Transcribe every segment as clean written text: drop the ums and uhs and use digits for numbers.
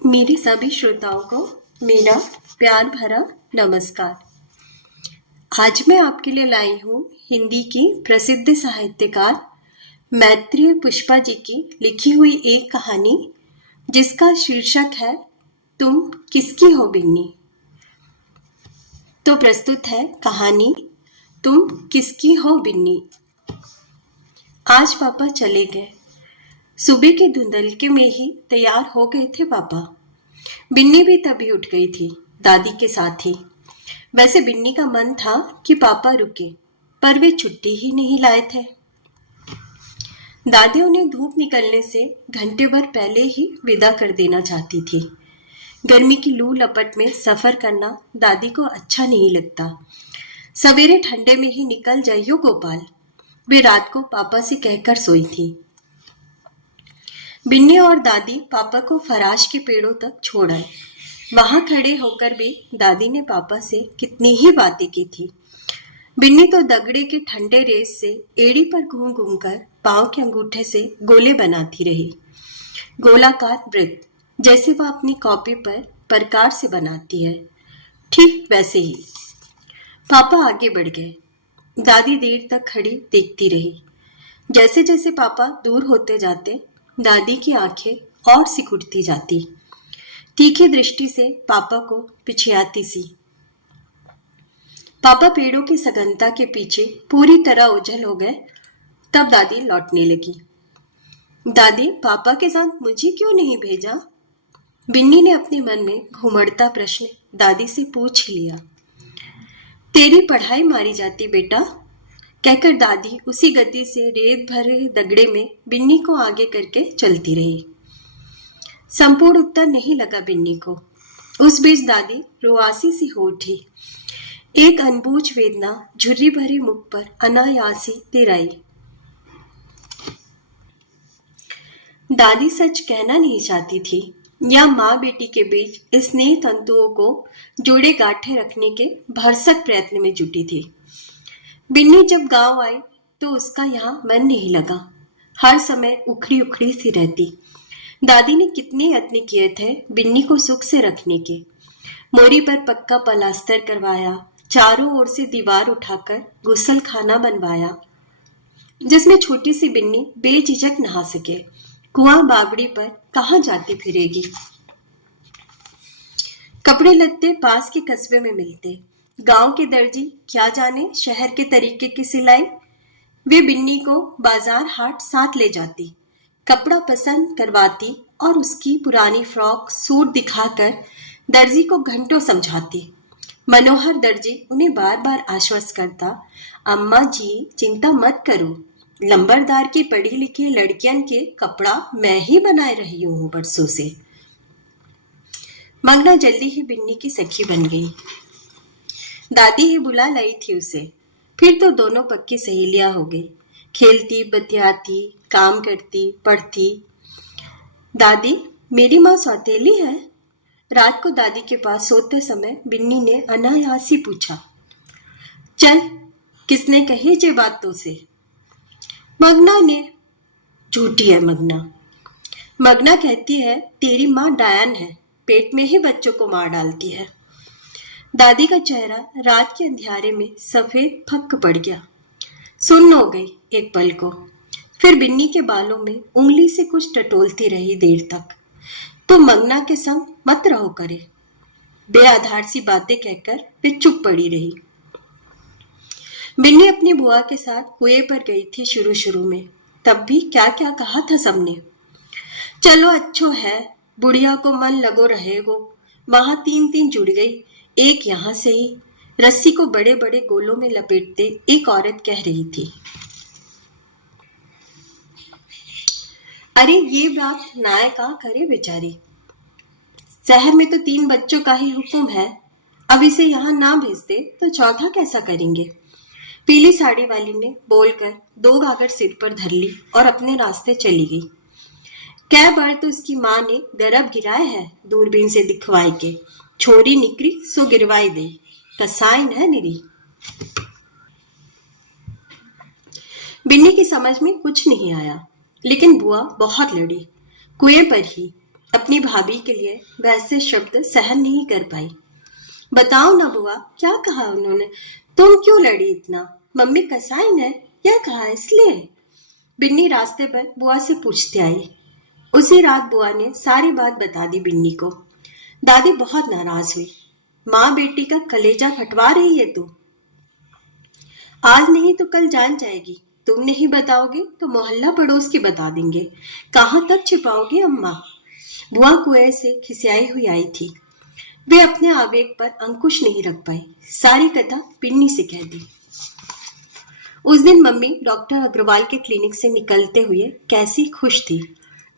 मेरे सभी श्रोताओं को मेरा प्यार भरा नमस्कार। आज मैं आपके लिए लाई हूँ हिंदी की प्रसिद्ध साहित्यकार मैत्रेय पुष्पा जी की लिखी हुई एक कहानी जिसका शीर्षक है तुम किसकी हो बिन्नी। तो प्रस्तुत है कहानी तुम किसकी हो बिन्नी। आज पापा चले गए। सुबह के धुंधलके में ही तैयार हो गए थे पापा। बिन्नी भी तभी उठ गई थी, दादी के साथ ही। वैसे बिन्नी का मन था कि पापा रुके, पर वे छुट्टी ही नहीं लाए थे। दादी उन्हें धूप निकलने से घंटे भर पहले ही विदा कर देना चाहती थी। गर्मी की लू लपट में सफर करना दादी को अच्छा नहीं लगता। सवेरे ठंडे में ही निकल जाइयो गोपाल, वे रात को पापा से कहकर सोई थी। बिन्नी और दादी पापा को फराश के पेड़ों तक छोड़ आए। वहां खड़े होकर भी दादी ने पापा से कितनी ही बातें की थी। बिन्नी तो दगड़े के ठंडे रेस से एड़ी पर घूम घूम कर पांव के अंगूठे से गोले बनाती रही। गोलाकार वृत्त जैसे वह अपनी कॉपी पर प्रकार से बनाती है, ठीक वैसे ही। पापा आगे बढ़ गए। दादी देर तक खड़ी देखती रही। जैसे जैसे पापा दूर होते जाते दादी की आंखें और सिकुड़ती जाती, तीखी दृष्टि से पापा को पिछियाती सी। पापा पेड़ों की सघनता के पीछे पूरी तरह ओझल हो गए। तब दादी लौटने लगी। दादी, पापा के साथ मुझे क्यों नहीं भेजा? बिन्नी ने अपने मन में घुमड़ता प्रश्न दादी से पूछ लिया। तेरी पढ़ाई मारी जाती बेटा, कहकर दादी उसी गति से रेत भरे दगड़े में बिन्नी को आगे करके चलती रही। संपूर्ण उत्तर नहीं लगा बिन्नी को। उस बीच दादी रुआसी सी हो उठी। एक अनबूझ वेदना झुर्री भरे मुख पर अनायासी तिराई। दादी सच कहना नहीं चाहती थी या माँ बेटी के बीच स्नेह तंतुओं को जोड़े गांठे रखने के भरसक प्रयत्न में जुटी थी। बिन्नी जब गांव आई तो उसका यहाँ मन नहीं लगा। हर समय उखड़ी उखड़ी सी रहती। दादी ने कितने यत्न किए थे बिन्नी को सुख से रखने के। मोरी पर पक्का पलास्तर करवाया, चारों ओर से दीवार उठाकर गुसल खाना बनवाया जिसमें छोटी सी बिन्नी बेझिझक नहा सके। कुआं बावड़ी पर कहाँ जाती फिरेगी। कपड़े लत्ते पास के कस्बे में मिलते। गांव के दर्जी क्या जाने शहर के तरीके की सिलाई। वे बिन्नी को बाजार हाट साथ ले जाती, कपड़ा पसंद करवाती और उसकी पुरानी फ्रॉक सूट दिखाकर दर्जी को घंटों समझाती। मनोहर दर्जी उन्हें बार बार आश्वस्त करता, अम्मा जी चिंता मत करो, लंबरदार की पढ़ी लिखी लड़कियन के कपड़ा मैं ही बनाए रही हूँ बरसों से। मगना जल्दी ही बिन्नी की सखी बन गई। दादी ही बुला लाई थी उसे। फिर तो दोनों पक्की सहेलियां हो गई। खेलती बतियाती, काम करती, पढ़ती। दादी, मेरी माँ सौतेली है? रात को दादी के पास सोते समय बिन्नी ने अनायासी पूछा। चल, किसने कही ये बात तुझसे? मगना ने। झूठी है मगना। मगना कहती है तेरी माँ डायन है, पेट में ही बच्चों को मार डालती है। दादी का चेहरा रात के अंधियारे में सफेद फक पड़ गया। सुन्न हो गई एक पल को। फिर बिन्नी के बालों में उंगली से कुछ टटोलती रही देर तक। तो मगना के संग मत रहो करे। बेआधार सी बातें कहकर वे चुप पड़ी रही। बिन्नी अपनी बुआ के साथ कुएं पर गई थी शुरू शुरू में। तब भी क्या क्या कहा था सबने। चलो अच्छो है, बुढ़िया को मन लगो रहेगो। वहां तीन तीन जुड़ गई। एक यहां से ही रस्सी को बड़े बड़े गोलों में लपेटते एक औरत कह रही थी। अरे ये बात नाय का करे बेचारी। शहर में तो 3 बच्चों का ही हुक्म है। अब इसे यहाँ ना भेजते तो चौथा कैसा करेंगे? पीली साड़ी वाली ने बोलकर 2 गागर सिर पर धर ली और अपने रास्ते चली गई। कै बार तो उसकी माँ ने दरब गिराए है दूरबीन से दिखवाई के, छोरी निकरी सो गिरवाई दे, कसाइन है निरी। बिन्नी की समझ में कुछ नहीं आया, लेकिन बुआ बहुत लड़ी। कुएं पर ही अपनी भाभी के लिए वैसे शब्द सहन नहीं कर पाई। बताओ ना बुआ, क्या कहा उन्होंने? तुम क्यों लड़ी इतना? मम्मी कसाइन है, क्या कहा इसलिए? बिन्नी रास्ते पर बुआ से पूछते आई। उसी रात बुआ ने सारी बात बता दी बिन्नी को। दादी बहुत नाराज हुई। माँ बेटी का कलेजा फटवा रही है तू। आज नहीं तो कल जान जाएगी। तुम नहीं बताओगे तो मोहल्ला पड़ोस की बता देंगे। कहाँ तक छिपाओगे अम्मा? बुआ कुएं से खिसियाई हुई आई थी। वे अपने आवेग पर अंकुश नहीं रख पाई। सारी कथा बिन्नी से कह दी। उस दिन मम्मी डॉक्टर अग्रवाल के क्लिनिक से निकलते हुए कैसी खुश थी,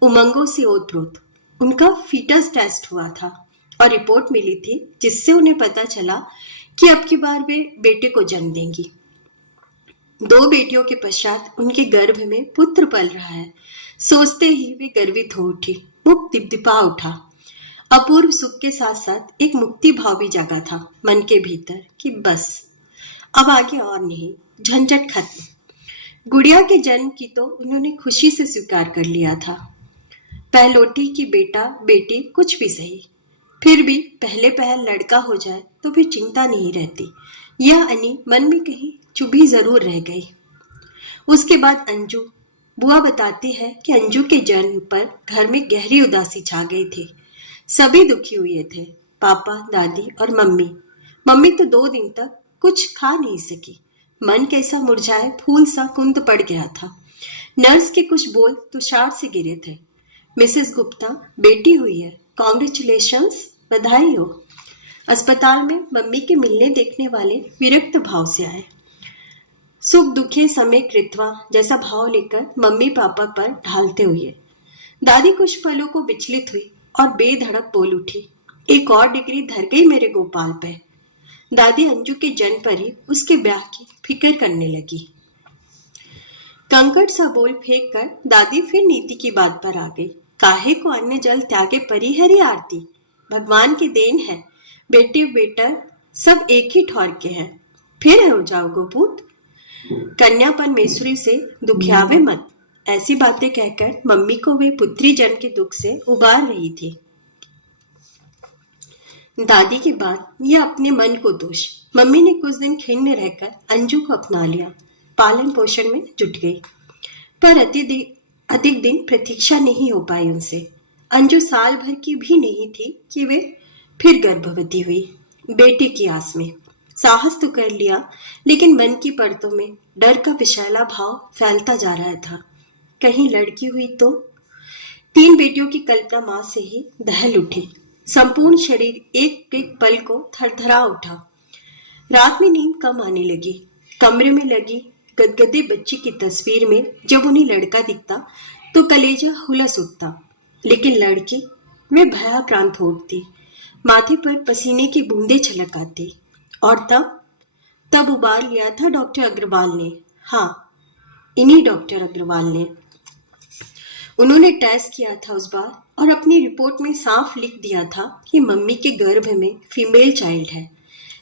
उमंगों से ओत-प्रोत। उनका फीटस टेस्ट हुआ था और रिपोर्ट मिली थी, जिससे उन्हें पता चला कि अब की बार वे बेटे को जन्म देंगी। 2 बेटियों के पश्चात उनके गर्भ में पुत्र पल रहा है। सोचते ही वे गर्वित हो उठी, मुख दिपदिपा उठा। अपूर्व सुख के साथ साथ एक मुक्ति भाव भी जागा था मन के भीतर कि बस अब आगे और नहीं, झंझट खत्म। गुड़िया के जन्म की तो उन्होंने खुशी से स्वीकार कर लिया था। पहलोटी की बेटा बेटी कुछ भी सही, फिर भी पहले पहल लड़का हो जाए तो फिर चिंता नहीं रहती। यह अनी मन में कहीं चुभी जरूर रह गई। उसके बाद अंजू। बुआ बताती है कि अंजू के जन्म पर घर में गहरी उदासी छा गई थी। सभी दुखी हुए थे, पापा, दादी और मम्मी। मम्मी तो 2 दिन तक कुछ खा नहीं सकी। मन कैसा मुरझाए फूल सा कुंद पड़ गया था। नर्स के कुछ बोल तुषार से गिरे थे। मिसेस गुप्ता बेटी हुई है, कांग्रेचुलेशंस, बधाई हो। अस्पताल में मम्मी के मिलने देखने वाले विरक्त भाव से आए। सुख दुखे समय कृत्वा जैसा भाव लेकर मम्मी पापा पर ढालते हुए दादी कुछ पलों को विचलित हुई और बेधड़क बोल उठी, एक और डिग्री धर गई मेरे गोपाल पे। दादी अंजू के जन्म पर ही उसके ब्याह की फिक्र करने लगी। कंकड़ सा बोल फेंक कर दादी फिर नीति की बात पर आ गई। काहे को अन्य जल त्यागे परिहरी आरती, भगवान की देन है। बेटी बेटा सब एक ही ठौर के हैं, फिर हो जाओ पूत। कन्या परमेश्वरी से दुखियावे मत। ऐसी बातें कहकर मम्मी को वे पुत्री जन्म के दुख से उबार रही थी। दादी की बात या अपने मन को दोष। मम्मी ने कुछ दिन खिन्न रहकर अंजू को अपना लिया, पालन पोषण में जुट गई। पर अधिक दिन प्रतीक्षा नहीं हो पाई उनसे। अंजू साल भर की भी नहीं थी कि वे फिर गर्भवती हुई। बेटे की आस में साहस तो कर लिया, लेकिन मन की परतों में डर का विषैला भाव फैलता जा रहा था। कहीं लड़की हुई तो? 3 बेटियों की कल्पना मां से ही दहल उठी। संपूर्ण शरीर एक एक पल को थरथरा उठा। रात में नींद कम आने लगी। कमरे में लगी गदगदे बच्ची की तस्वीर में जब उन्हें लड़का दिखता तो कलेजा हुलस उठता, लेकिन लड़की वे भयाक्रांत हो उठती। माथे पर पसीने की बूंदें छलक आती। और तब उबार लिया था डॉक्टर अग्रवाल ने। हाँ, इन्हीं डॉक्टर अग्रवाल ने। उन्होंने टेस्ट किया था उस बार और अपनी रिपोर्ट में साफ लिख दिया था कि मम्मी के गर्भ में फीमेल चाइल्ड है,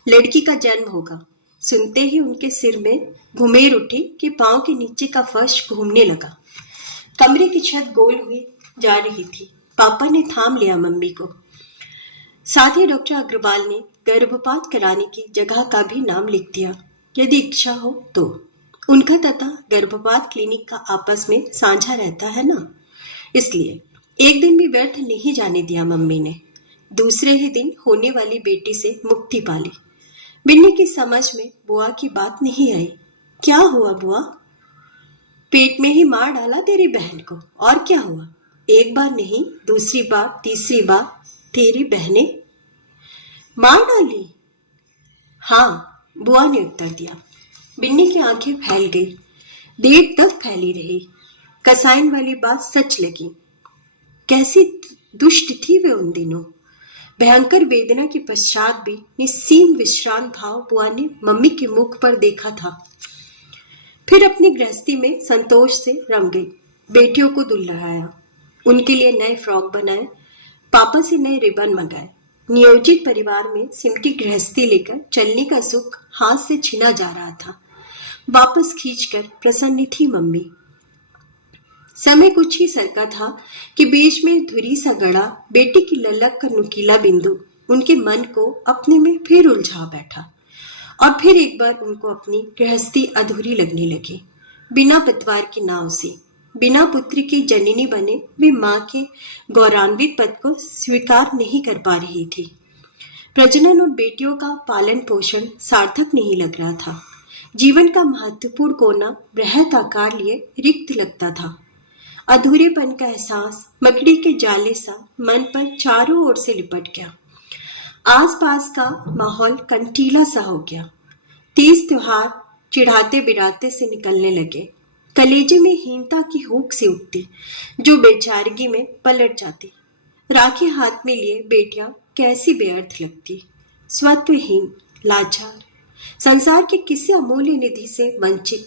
लड़की का जन्म होगा। सुनते ही उनके सिर में घुमेर उठी कि पांव के नीचे का फर्श घूमने लगा। कमरे की छत गोल हुई जा रही थी। पापा ने थाम लिया मम्मी को। साथ ही डॉक्टर अग्रवाल ने गर्भपात कराने की जगह का भी नाम लिख दिया, यदि इच्छा हो तो। उनका तथा गर्भपात क्लिनिक का आपस में साझा रहता है ना, इसलिए एक दिन भी व्यर्थ नहीं जाने दिया मम्मी ने। दूसरे ही दिन होने वाली बेटी से मुक्ति पाली। बिन्नी की समझ में बुआ की बात नहीं आई। क्या हुआ बुआ? पेट में ही मार डाला तेरी बहन को, और क्या हुआ? एक बार नहीं, दूसरी बार, तीसरी बार तेरी बहने मार डाली? हाँ, बुआ ने उत्तर दिया। बिन्नी की आंखें फैल गई, देर तक फैली रही। कसाइन वाली बात सच लगी। कैसी दुष्ट थी वे उन दिनों। भयंकर वेदना के पश्चात भी निस्सीम विश्रांत भाव बुआ ने मम्मी के मुख पर देखा था। फिर अपनी गृहस्थी में संतोष से रम गई। बेटियों को दुल्हाया, उनके लिए नए फ्रॉक बनाए, पापा से नए रिबन मंगाए। नियोजित परिवार में सिमटी गृहस्थी लेकर चलने का सुख हाथ से छिना जा रहा था। वापस खींचकर प्रसन्न थी मम्मी। समय कुछ ही सरका था कि बीच में धुरी सा गड़ा बेटी की ललक का नुकीला बिंदु उनके मन को अपने में फिर उलझा बैठा और फिर एक बार उनको अपनी गृहस्थी अधूरी लगने लगी। बिना पतवार की नाव से, बिना पुत्र की जननी बने भी माँ के गौरवान्वित पद को स्वीकार नहीं कर पा रही थी। प्रजनन और बेटियों का पालन पोषण सार्थक नहीं लग रहा था। जीवन का महत्वपूर्ण कोना बृहत आकार लिए रिक्त लगता था। अधूरेपन का एहसास मकड़ी के जाले सा मन पर चारों ओर से लिपट गया। आसपास का माहौल कंटीला सा हो गया। तीज त्योहार चिढ़ाते बिराते से निकलने लगे। कलेजे में हीनता की हुक सी उठती जो बेचारगी में पलट जाती। राखी हाथ में लिए बेटियां कैसी बेअर्थ लगती, स्वत्वहीन, लाचार, संसार के किसी अमूल्य निधि से वंचित,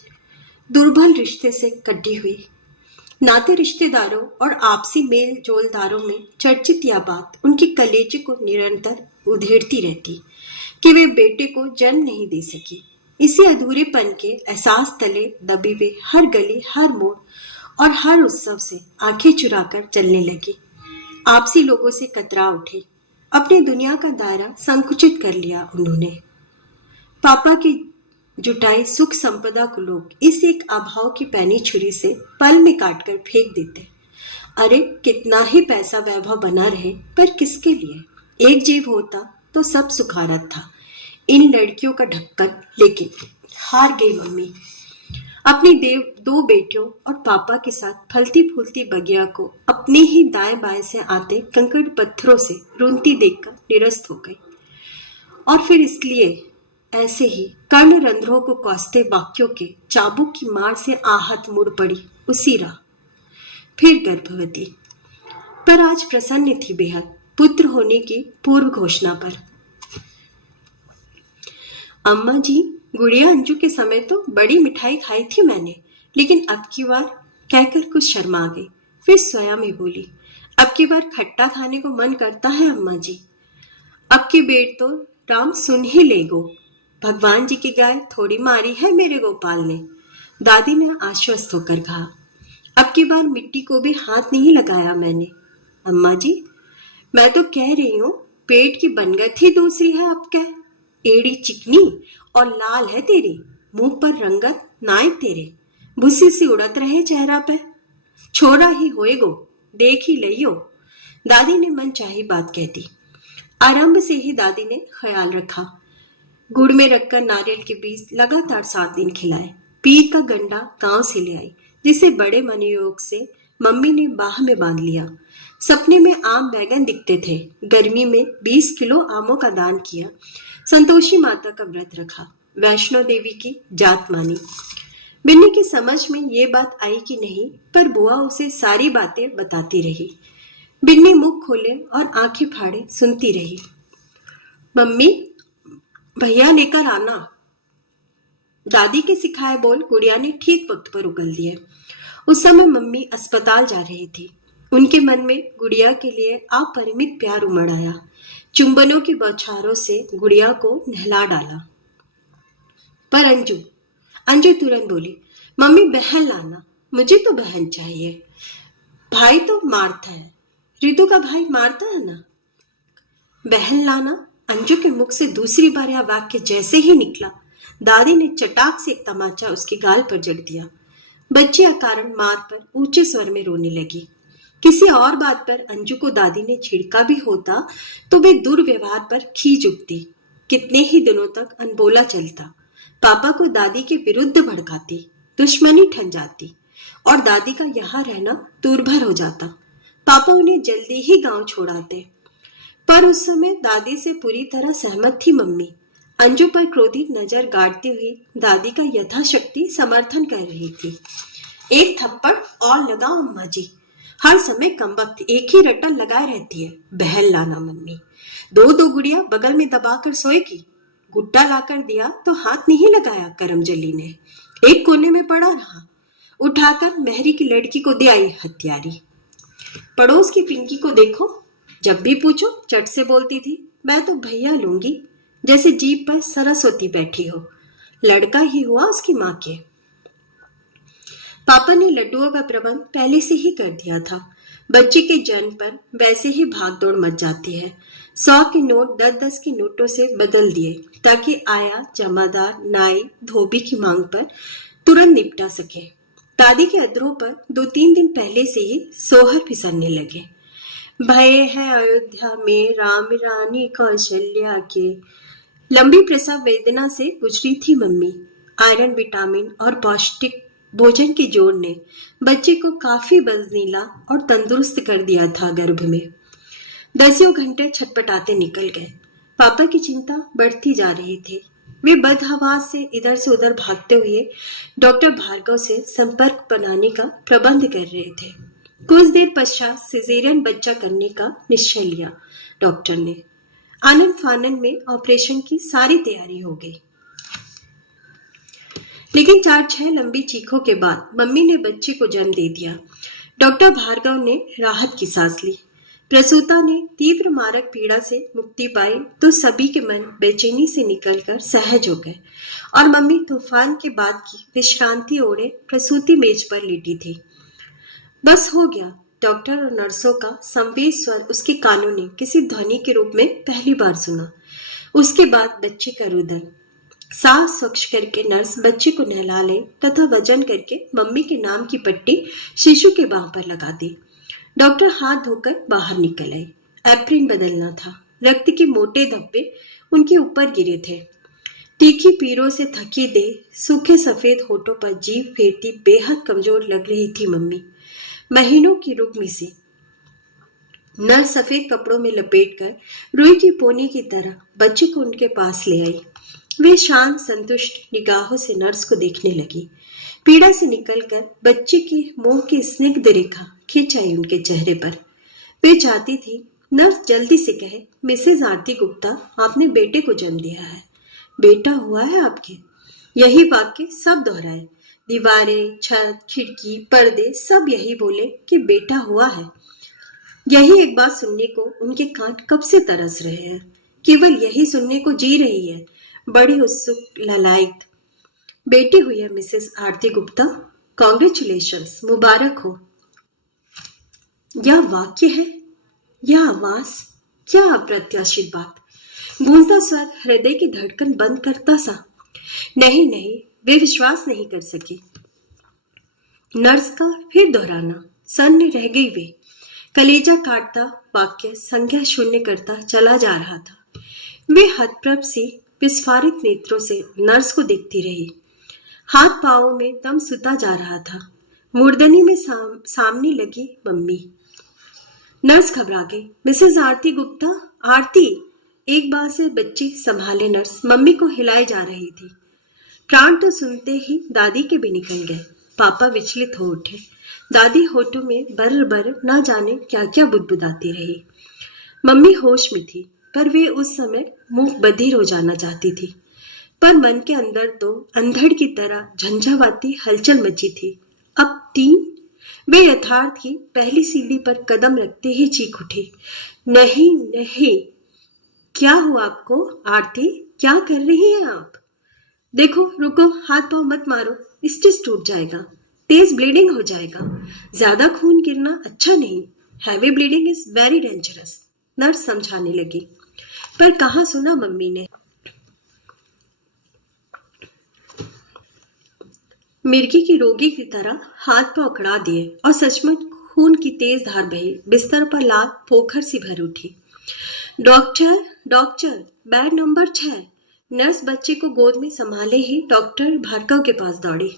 दुर्बल रिश्ते से कटी हुई। नाते रिश्तेदारों और आपसी मेल जोलदारों में चर्चित यह बात उनके कलेजे को निरंतर उधेड़ती रहती कि वे बेटे को जन्म नहीं दे सकी। इसी अधूरेपन के एहसास तले दबी वे हर गली, हर मोड़ और हर उत्सव से आंखें चुराकर चलने लगी। आपसी लोगों से कतरा उठे। अपनी दुनिया का दायरा संकुचित कर लिया उन्होंने। पापा की जुटाई सुख संपदा को लोग इस एक अभाव की पैनी छुरी से पल में काटकर फेंक देते। अरे कितना ही पैसा वैभव बना रहे, पर किसके लिए? एक जीव होता तो सब सुखारत था। इन लड़कियों का ढक्कन। लेकिन हार गई मम्मी। अपनी दो बेटियों और पापा के साथ फलती फूलती बगिया को अपने ही दाएं बाएं से आते कंकड़ पत्थरों से रूंती देखकर निरस्त हो गई। और फिर इसलिए ऐसे ही कर्ण रंध्रों को कौसते वाक्यों के चाबुक की मार से आहत मुड़ पड़ी उसी राह। फिर गर्भवती, पर आज प्रसन्न थी बेहद पुत्र होने की पूर्व घोषणा पर। अम्मा जी, गुड़िया अंजू के समय तो बड़ी मिठाई खाई थी मैंने, लेकिन अब की बार, कहकर कुछ शर्मा गई। फिर स्वयं ही बोली, अब की बार खट्टा खाने को मन करता है अम्मा जी। अब की बेट तो राम सुन ही लेगो। भगवान जी की गाय थोड़ी मारी है मेरे गोपाल ने, दादी ने आश्वस्त होकर कहा। अब की बार मिट्टी को भी हाथ नहीं लगाया मैंने। अम्मा जी, मैं तो कह रही हूँ पेट की बनगत ही दूसरी है। अब क्या, एड़ी चिकनी और लाल है तेरी, मुंह पर रंगत नाय तेरे, भूसी सी उड़त रहे चेहरा पे। छोरा ही होएगो, देख ही लियो। दादी ने मन चाही बात कह दी। आरंभ से ही दादी ने ख्याल रखा। गुड़ में रखकर नारियल के बीज लगातार 7 दिन खिलाए। पीर का गंडा गांव से ले आई, जिसे बड़े मनोयोग से मम्मी ने बाह में बांध लिया। सपने में आम बैगन दिखते थे। गर्मी में 20 किलो आमों का दान किया। संतोषी माता का व्रत रखा। वैष्णो देवी की जात मानी। बिन्नी की समझ में ये बात आई कि नहीं, पर बुआ उसे सारी बातें बताती रही। बिन्नी मुख खोले और आंखें फाड़े सुनती रही। मम्मी, भैया लेकर आना। दादी के सिखाए बोल गुड़िया ने ठीक वक्त पर उगल दिए। उस समय मम्मी अस्पताल जा रही थी। उनके मन में गुड़िया के लिए अपरिमित प्यार उमड़ आया। चुंबनों की बौछारों से गुड़िया को नहला डाला। पर अंजू तुरंत बोली, मम्मी बहन लाना, मुझे तो बहन चाहिए। भाई तो मारता है, रितु का भाई मारता है ना। बहन लाना। अंजू के मुख से दूसरी बार यह वाक्य जैसे ही निकला, दादी ने चटाक से एक तमाचा उसके गाल पर जड़ दिया। बच्ची अकारण मार पर ऊंचे स्वर में रोने लगी। किसी और बात पर अंजू को दादी ने छिड़का भी होता तो वे दुर्व्यवहार पर खींच उठती। कितने ही दिनों तक अनबोला चलता। पापा को दादी के विरुद्ध भड़काती, दुश्मनी ठन जाती और दादी का यहाँ रहना दूरभर हो जाता। पापा उन्हें जल्दी ही गांव छोड़ाते। पर उस समय दादी से पूरी तरह सहमत थी मम्मी। अंजू पर क्रोधित नजर गाड़ती हुई दादी का यथाशक्ति समर्थन कर रही थी। एक थप्पड़ और लगाओ अम्मा जी, हर समय कमबख्त एक ही रटन लगाए रहती है। बहन लाना मम्मी, दो गुड़िया बगल में दबाकर सोएगी। गुड्डा लाकर दिया तो हाथ नहीं लगाया करमजली ने, एक कोने में पड़ा रहा। उठाकर मेहरी की लड़की को दे आई हत्यारी। पड़ोस की पिंकी को देखो, जब भी पूछो चट से बोलती थी, मैं तो भैया लूंगी, जैसे जीप पर सरस्वती बैठी हो। लड़का ही हुआ उसकी माँ के। पापा ने लड्डुओं का प्रबंध पहले से ही कर दिया था। बच्चे के जन्म पर वैसे ही भागदौड़ मच जाती है। 100 के नोट 10-10 के नोटों से बदल दिए ताकि आया, जमादार, नाई, धोबी की मांग पर तुरंत निपटा सके। दादी के अधरों पर 2-3 दिन पहले से ही सोहर फिसलने लगे। भय है अयोध्या में राम रानी कौशल्या के। लंबी प्रसव वेदना से गुजरी थी मम्मी। आयरन, विटामिन और पौष्टिक भोजन के जोड़ ने बच्चे को काफी बजनीला और तंदुरुस्त कर दिया था। गर्भ में 10 घंटे छटपटाते निकल गए। पापा की चिंता बढ़ती जा रही थी। वे बदहवास से इधर से उधर भागते हुए डॉक्टर भार्गव से संपर्क बनाने का प्रबंध कर रहे थे। कुछ देर पश्चात सिजेरियन बच्चा करने का निश्चय लिया डॉक्टर ने। आनंद फानन में ऑपरेशन की सारी तैयारी हो गई। लेकिन 4-6 लंबी चीखों के बाद मम्मी ने बच्चे को जन्म दे दिया। डॉक्टर भार्गव ने राहत की सांस ली। प्रसूता ने तीव्र मारक पीड़ा से मुक्ति पाई तो सभी के मन बेचैनी से निकलकर सहज हो गए और मम्मी तूफान के बाद की विश्रांति ओढ़े प्रसूति मेज पर लेटी थी। बस हो गया। डॉक्टर और नर्सों का संवेद स्वर उसके कानों ने किसी ध्वनि के रूप में पहली बार सुना। उसके बाद बच्चे का रुदन। साफ स्वच्छ करके नर्स बच्चे को नहला ले तथा वजन करके मम्मी के नाम की पट्टी शिशु के बांह पर लगा दी। डॉक्टर हाथ धोकर बाहर निकल आए। एप्रिन बदलना था। रक्त के मोटे धब्बे उनके ऊपर गिरे थे। तीखी पीरों से थकी दे सूखे सफेद होठों पर जीभ फेरती बेहद कमजोर लग रही थी मम्मी। महीनों की रुक्मी सी नर्स सफेद कपड़ों में लपेटकर रुई की पोनी की तरह बच्चे को उनके पास ले आई। वे शांत संतुष्ट निगाहों से नर्स को देखने लगी। पीड़ा से निकलकर बच्चे की मोह की स्निग्ध रेखा खिंच आई उनके चेहरे पर। वे चाहती थी नर्स जल्दी से कहे, मिसेज आरती गुप्ता, आपने बेटे को जन्म दिया है। बेटा हुआ है आपके। यही वाक्य सब दोहराए। दीवारें, छत, खिड़की, पर्दे सब यही बोले कि बेटा हुआ है। यही एक बात सुनने को उनके कान कब से तरस रहे हैं। केवल यही सुनने को जी रही है, बड़ी उत्सुक, ललायित। बेटी हुई है मिसेस आरती गुप्ता, कॉन्ग्रेचुलेशंस, मुबारक हो। यह वाक्य है, यह आवाज, क्या अप्रत्याशित बात। गूंजता स्वर हृदय की धड़कन बंद करता सा। नहीं, वे विश्वास नहीं कर सकी। नर्स का फिर दोहराना। सन्न रह गई वे। कलेजा काटता वाक्य संज्ञा शून्य करता चला जा रहा था। वे हतप्रभ सी विस्फारित नेत्रों से नर्स को देखती रही। हाथ पांवों में दम सुता जा रहा था। मुर्दनी में सामने लगी मम्मी। नर्स घबरा गई। मिसेज आरती गुप्ता, आरती। एक बार से बच्ची संभाले नर्स मम्मी को हिलाए जा रही थी। प्राण तो सुनते ही दादी के भी निकल गए। पापा विचलित हो उठे। दादी होठों में बर बर ना जाने क्या क्या बुदबुदाती रही। मम्मी होश में थी पर वे उस समय मुंह बधिर हो जाना चाहती थी। पर मन के अंदर तो अंधड़ की तरह झंझावाती हलचल मची थी। अब 3। वे यथार्थ की पहली सीढ़ी पर कदम रखते ही चीख उठी, नहीं। क्या हुआ आपको आरती? क्या कर रही हैं आप? देखो, रुको, हाथ पांव मत मारो, स्टिच टूट जाएगा, तेज ब्लीडिंग हो जाएगा। ज्यादा खून गिरना अच्छा नहीं। Heavy bleeding is very dangerous. Nurse समझाने लगी। पर कहाँ सुना मम्मी ने। मिर्गी की रोगी की तरह हाथ पांव अकड़ा दिए और सचमुच खून की तेज धार बही। बिस्तर पर लाल पोखर सी भर उठी। Doctor, bed number 6। नर्स बच्चे को गोद में संभाले ही डॉक्टर भार्गव के पास दौड़ी।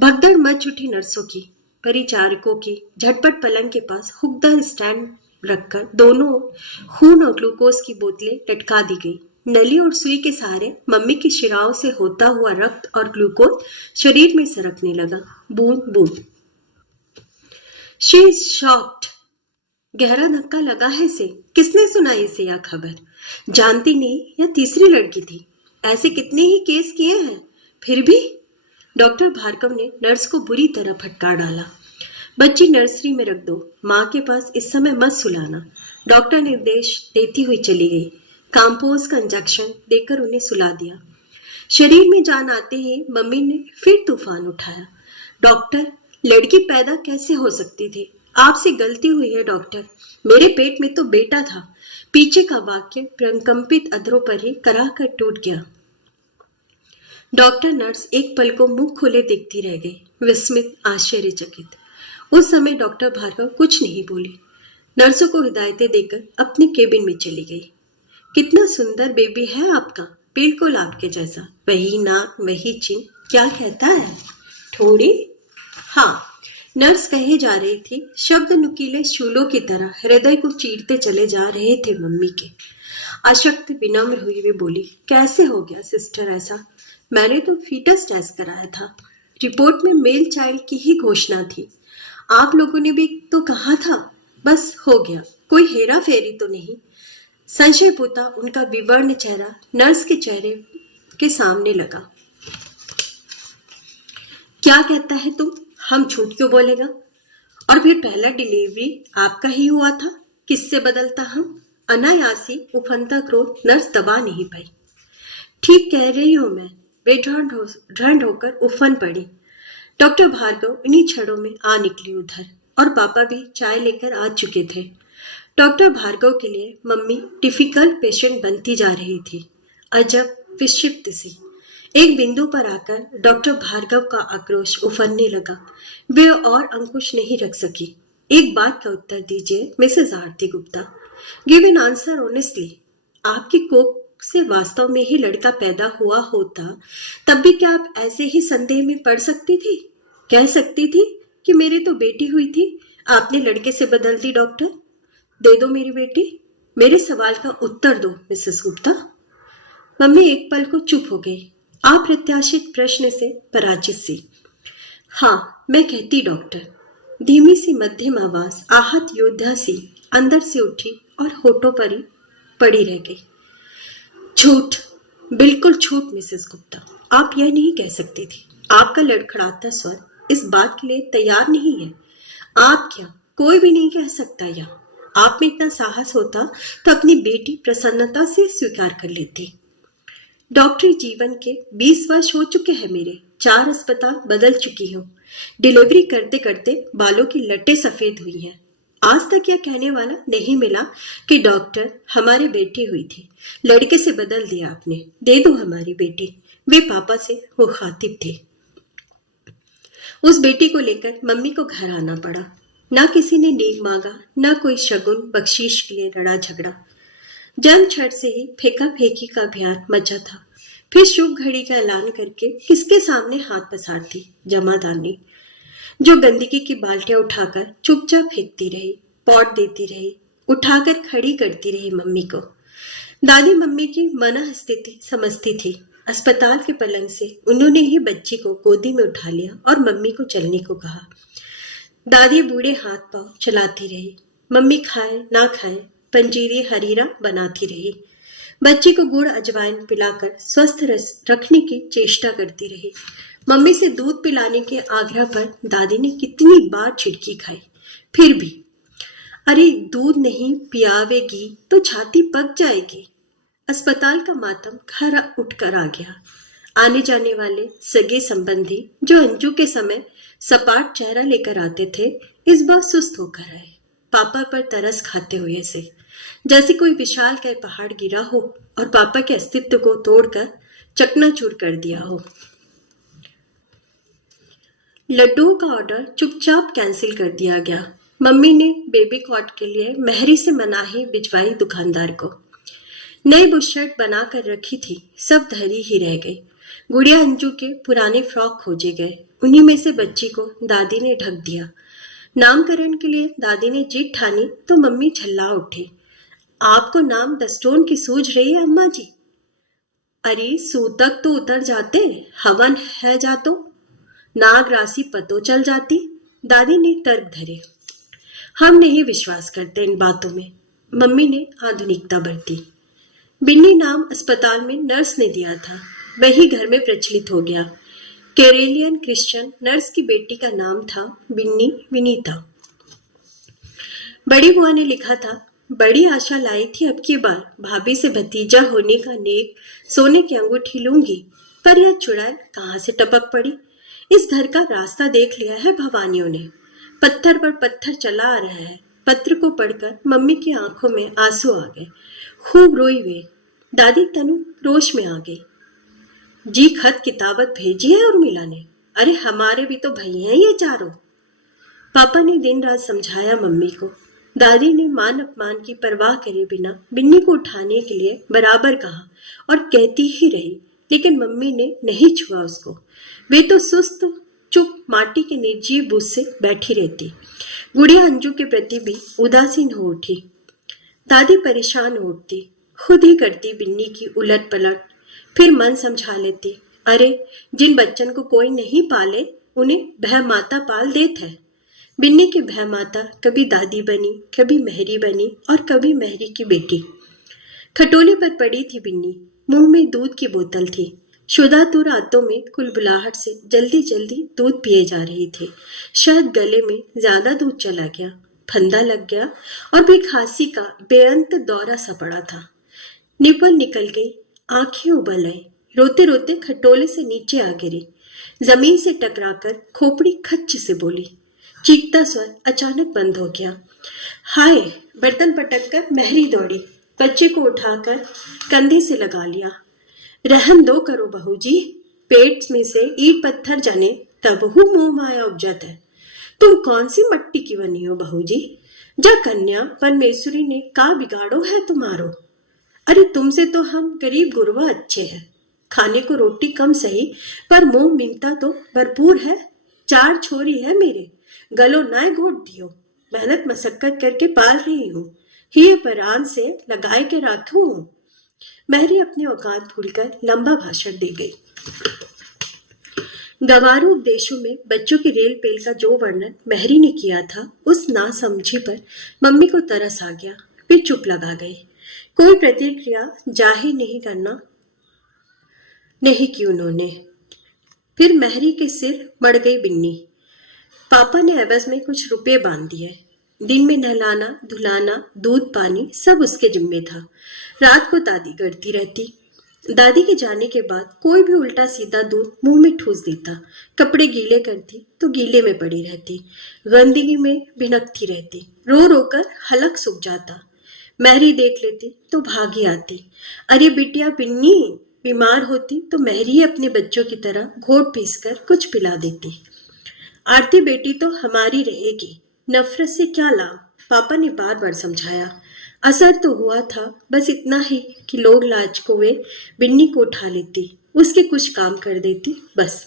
भगदड़ मच उठी नर्सों की, परिचारकों की। झटपट पलंग के पास हुकदार स्टैंड रखकर दोनों खून और ग्लूकोज की बोतलें लटका दी गई। नली और सुई के सहारे मम्मी की शिराओं से होता हुआ रक्त और ग्लूकोज शरीर में सरकने लगा, बूंद बूंद। She is shocked. गहरा धक्का लगा है इसे। किसने सुनाई इसे यह खबर? जानती नहीं या तीसरी लड़की थी? ऐसे कितने ही केस किए हैं, फिर भी। डॉक्टर भार्गव ने नर्स को बुरी तरह फटकार डाला। बच्ची नर्सरी में रख दो, माँ के पास इस समय मत सुलाना। डॉक्टर निर्देश देती हुई चली गई। काम्पोज का इंजेक्शन देकर उन्हें सुला दिया। शरीर में जान आते ही मम्मी ने फिर तूफान उठाया। डॉक्टर, लड़की पैदा कैसे हो सकती थी? आपसे गलती हुई है डॉक्टर। मेरे पेट में तो बेटा था। पीछे का वाक्य प्रकंपित अधरों पर ही कराह कर टूट गया। डॉक्टर नर्स एक पल को मुंह खोले देखती रह गई, विस्मित, आश्चर्यचकित। उस समय डॉक्टर भार्गव कुछ नहीं बोली। नर्सों को हिदायतें देकर अपने केबिन में चली गई। कितना सुंदर बेबी है आपका, बिल्कुल आपके जैसा। वही नाक, वही चिन। क्या कहता है? थोड़ी? हाँ, नर्स कहे जा रही थी। शब्द नुकीले शूलों की तरह हृदय को चीरते चले जा रहे थे मम्मी के। अशक्त विनम्र हुई वे बोली, कैसे हो गया सिस्टर ऐसा? मैंने तो फीटस टेस्ट कराया था। रिपोर्ट में मेल चाइल्ड की ही घोषणा थी। आप लोगों ने भी तो कहा था। बस हो गया, कोई हेरा फेरी तो नहीं? संशय पूता उनका विवर्ण चेहरा नर्स के चेहरे के सामने लगा। क्या कहता है तुम? हम झूठ क्यों बोलेगा? और फिर पहला डिलीवरी आपका ही हुआ था, किससे बदलता हम? अनायासी उफनता क्रोध नर्स दबा नहीं पाई। ठीक कह रही हूं मैं। वे ढंढ होकर उफन पड़ी। डॉक्टर भार्गव इन्हीं क्षणों में आ निकली उधर, और पापा भी चाय लेकर आ चुके थे। डॉक्टर भार्गव के लिए मम्मी डिफिकल्ट पेशेंट बनती जा रही थी। अजब विक्षिप्त सी। एक बिंदु पर आकर डॉक्टर भार्गव का आक्रोश उफरने लगा। वे और अंकुश नहीं रख सकी। एक बात का उत्तर दीजिए Mrs Aarti Gupta. Give an answer honestly. आपकी कोख से वास्तव में ही लड़का पैदा हुआ होता, तब भी क्या आप ऐसे ही संदेह में पड़ सकती थी? कह सकती थी कि मेरी तो बेटी हुई थी, आपने लड़के से बदल दी। डॉक्टर, दे दो मेरी बेटी। मेरे सवाल का उत्तर दो मिसेस गुप्ता। मम्मी एक पल को चुप हो गई, अप्रत्याशित प्रश्न से पराजित सी। हाँ, मैं कहती डॉक्टर। धीमी सी मध्यम आवाज आहत योद्धा सी अंदर से उठी और होठों पर ही पड़ी रह गई। झूठ, बिल्कुल झूठ मिसेस गुप्ता। आप यह नहीं कह सकती थी। आपका लड़खड़ाता स्वर इस बात के लिए तैयार नहीं है। आप क्या, कोई भी नहीं कह सकता। या आप में इतना साहस होता तो अपनी बेटी प्रसन्नता से स्वीकार कर लेती। डॉक्टरी जीवन के 20 वर्ष हो चुके हैं मेरे। 4 अस्पताल बदल चुकी हूँ। डिलीवरी करते करते बालों की लटें सफेद हुई हैं। आज तक यह कहने वाला नहीं मिला कि डॉक्टर हमारी बेटी हुई थी, लड़के से बदल दिया आपने। दे दो हमारी बेटी। वे पापा से वो खातिब थे। उस बेटी को लेकर मम्मी को घर आना पड़ा। ना किसी ने नेक मांगा, ना कोई शगुन बख्शीश के लिए लड़ा झगड़ा। जन्म क्षण से ही फेंका फेंकी का अभियान मचा था। फिर शुभ घड़ी का ऐलान करके किसके सामने हाथ पसारती? जमादारनी, जो गंदगी की बाल्टियां उठाकर चुपचाप फेंकती रही, पॉट देती रही, उठाकर खड़ी करती रही मम्मी को। दादी मम्मी की मना स्थिति समझती थी। अस्पताल के पलंग से उन्होंने ही बच्ची को गोदी में उठा लिया और मम्मी को चलने को कहा। दादी बूढ़े हाथ पांव चलाती रही। मम्मी खाए ना खाए पंजीरी हरीरा बनाती रही। बच्ची को गुड़ अजवाइन पिलाकर स्वस्थ रखने की चेष्टा करती रही। मम्मी से दूध पिलाने के आग्रह पर दादी ने कितनी बार छिड़की खाई, फिर भी। अरे दूध नहीं पियावेगी तो छाती पक जाएगी। अस्पताल का मातम घर उठकर आ गया। आने जाने वाले सगे संबंधी जो अंजू के समय सपाट चेहरा लेकर आते थे, इस बार सुस्त होकर आए, पापा पर तरस खाते हुए से, जैसे कोई विशाल का पहाड़ गिरा हो और पापा के अस्तित्व को तोड़कर चकनाचूर कर दिया हो। लड्डुओं का ऑर्डर चुपचाप कैंसिल कर दिया गया। मम्मी ने बेबी कॉट के लिए मेहरी से मनाही भिजवाई दुकानदार को। नई बुशर्ट बना कर रखी थी, सब धरी ही रह गई। गुड़िया अंजू के पुराने फ्रॉक खोजे गए, उन्हीं में से बच्ची को दादी ने ढक दिया। नामकरण के लिए दादी ने जिद ठानी तो मम्मी झल्ला उठी। आपको नाम दस्टोन की सूझ रही है अम्मा जी? अरे सूतक तो उतर जाते, हवन है जातो, नाग राशि पतो चल जाती, दादी ने तर्क धरे। हम नहीं विश्वास करते इन बातों में, मम्मी ने आधुनिकता बरती। बिन्नी नाम अस्पताल में नर्स ने दिया था, वही घर में प्रचलित हो गया। केरेलियन क्रिश्चियन नर्स की बेटी का नाम था बिन्नी विनीता। बड़ी बुआ ने लिखा था, बड़ी आशा लाई थी अब की बार भाभी से भतीजा होने का नेक सोने की अंगूठी लूंगी, पर यह चुड़ैल कहाँ से टपक पड़ी। इस घर का रास्ता देख लिया है भवानियों ने। पत्थर पर पत्थर चला आ रहा है। पत्र को पढ़कर मम्मी की आंखों में आंसू आ गए। खूब रोई वे। दादी तनु रोश में आ गई। जी खत किताबत भेजी है उर्मिला ने। अरे हमारे भी तो भाई हैं ये चारों। पापा ने दिन रात समझाया मम्मी को। दादी ने मान अपमान की परवाह करे बिना बिन्नी को उठाने के लिए बराबर कहा और कहती ही रही, लेकिन मम्मी ने नहीं छुआ उसको। वे तो सुस्त चुप माटी के निर्जीव बुझ से बैठी रहती। गुड़िया अंजू के प्रति भी उदासीन हो उठी। दादी परेशान हो उठती, खुद ही करती बिन्नी की उलट पलट। फिर मन समझा लेती, अरे जिन बच्चन को कोई नहीं पाले उन्हें भय माता पाल देत है। बिन्नी की भय माता कभी दादी बनी, कभी मेहरी बनी और कभी मेहरी की बेटी। खटोली पर पड़ी थी बिन्नी, मुंह में दूध की बोतल थी। शुदातुर रातों में कुलबुलाहट से जल्दी जल्दी दूध पिए जा रही थी। शायद गले में ज्यादा दूध चला गया, फंदा लग गया और भी खांसी का बेअंत दौरा सा पड़ा था। निपल निकल गई, आंखें उबल आई। रोते रोते खटोले से नीचे आ गिरी। जमीन से टकराकर खोपड़ी खच्च से बोली। चीखता स्वर अचानक बंद हो गया। हाय! बर्तन पटक कर मेहरी दौड़ी, बच्चे को उठाकर कंधे से लगा लिया। रहम दो करो बहू जी, पेट में से ईट पत्थर जने तब हूँ मोह माया उपजत है। तुम कौन सी मट्टी की बनी हो बहू जी? जा कन्या परमेश्वरी ने का बिगाड़ो है तुम्हारो। अरे तुमसे तो हम गरीब गुरबा अच्छे हैं। खाने को रोटी कम सही पर मोह मिलता तो भरपूर है। 4 छोरी है मेरे, गलो नाय घोट दियो। मेहनत मशक्कत करके पाल रही हूँ, ही परान से लगाए के राखू हूँ। मेहरी अपनी औकात भूलकर लंबा भाषण दे गई। गंवारू उपदेशों में बच्चों की रेल पेल का जो वर्णन मेहरी ने किया था, उस नासमझी पर मम्मी को तरस आ गया। वे चुप लगा गए। कोई प्रतिक्रिया जाहिर नहीं की उन्होंने। फिर मेहरी के सिर बढ़ गई बिन्नी। पापा ने एवज में कुछ रुपए बांध दिए। दिन में नहलाना धुलाना दूध पानी सब उसके जिम्मे था। रात को दादी करती रहती। दादी के जाने के बाद कोई भी उल्टा सीधा दूध मुंह में ठूस देता। कपड़े गीले करती तो गीले में पड़ी रहती, गंदगी में भिनकती रहती। रो रो कर हलक सूख जाता। मेहरी देख लेती तो भागी आती। अरे बिटिया बिन्नी, बीमार होती तो मेहरी अपने बच्चों की तरह घोट पीस कर कुछ पिला देती। आरती बेटी तो हमारी रहेगी, नफरत से क्या लाभ? पापा ने बार बार समझाया। असर तो हुआ था, बस इतना ही कि लोग लाज को वे बिन्नी को उठा लेती, उसके कुछ काम कर देती, बस।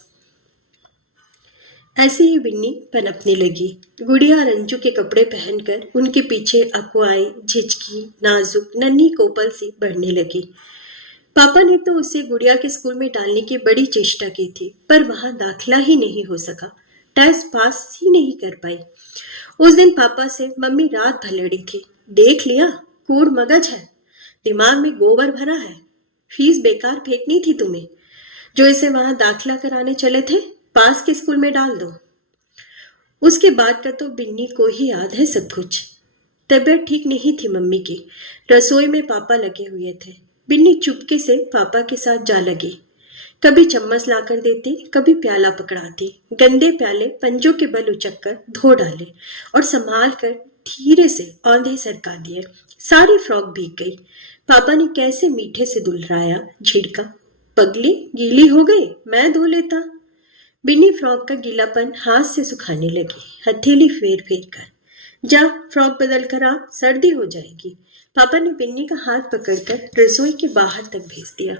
ऐसे ही बिन्नी पनपने लगी। गुड़िया और अंजू के कपड़े पहनकर उनके पीछे अकुआई झिझकी नाजुक नन्ही कोपल सी बढ़ने लगी। पापा ने तो उसे गुड़िया के स्कूल में डालने की बड़ी चेष्टा की थी, पर वहां दाखिला ही नहीं हो सका। टेस्ट पास ही नहीं कर पाई। उस दिन पापा से मम्मी रात भर लड़ी थी। देख लिया, कूड़ मगज है, दिमाग में गोबर भरा है। फीस बेकार फेंकनी थी तुम्हें, जो इसे वहां दाखिला कराने चले थे। पास के स्कूल में डाल दो। उसके बाद का तो बिन्नी को ही याद है सब कुछ। तबीयत ठीक नहीं थी मम्मी की। रसोई में पापा लगे हुए थे। बिन्नी चुपके से पापा के साथ जा लगी। कभी चम्मच लाकर देती, कभी प्याला पकड़ाती। गंदे प्याले पंजों के बल उचक कर धो डाले और संभाल कर धीरे से औंधे सरका दिए। सारी फ्रॉक भीग गई। पापा ने कैसे मीठे से दुलराया, झिड़का। पगली गीली हो गई, मैं धो लेता। बिन्नी फ्रॉक का गीलापन हाथ से सुखाने लगी, हथेली फेर फेर कर। जा फ्रॉक बदल कर आ, सर्दी हो जाएगी। पापा ने बिन्नी का हाथ पकड़कर रसोई के बाहर तक भेज दिया।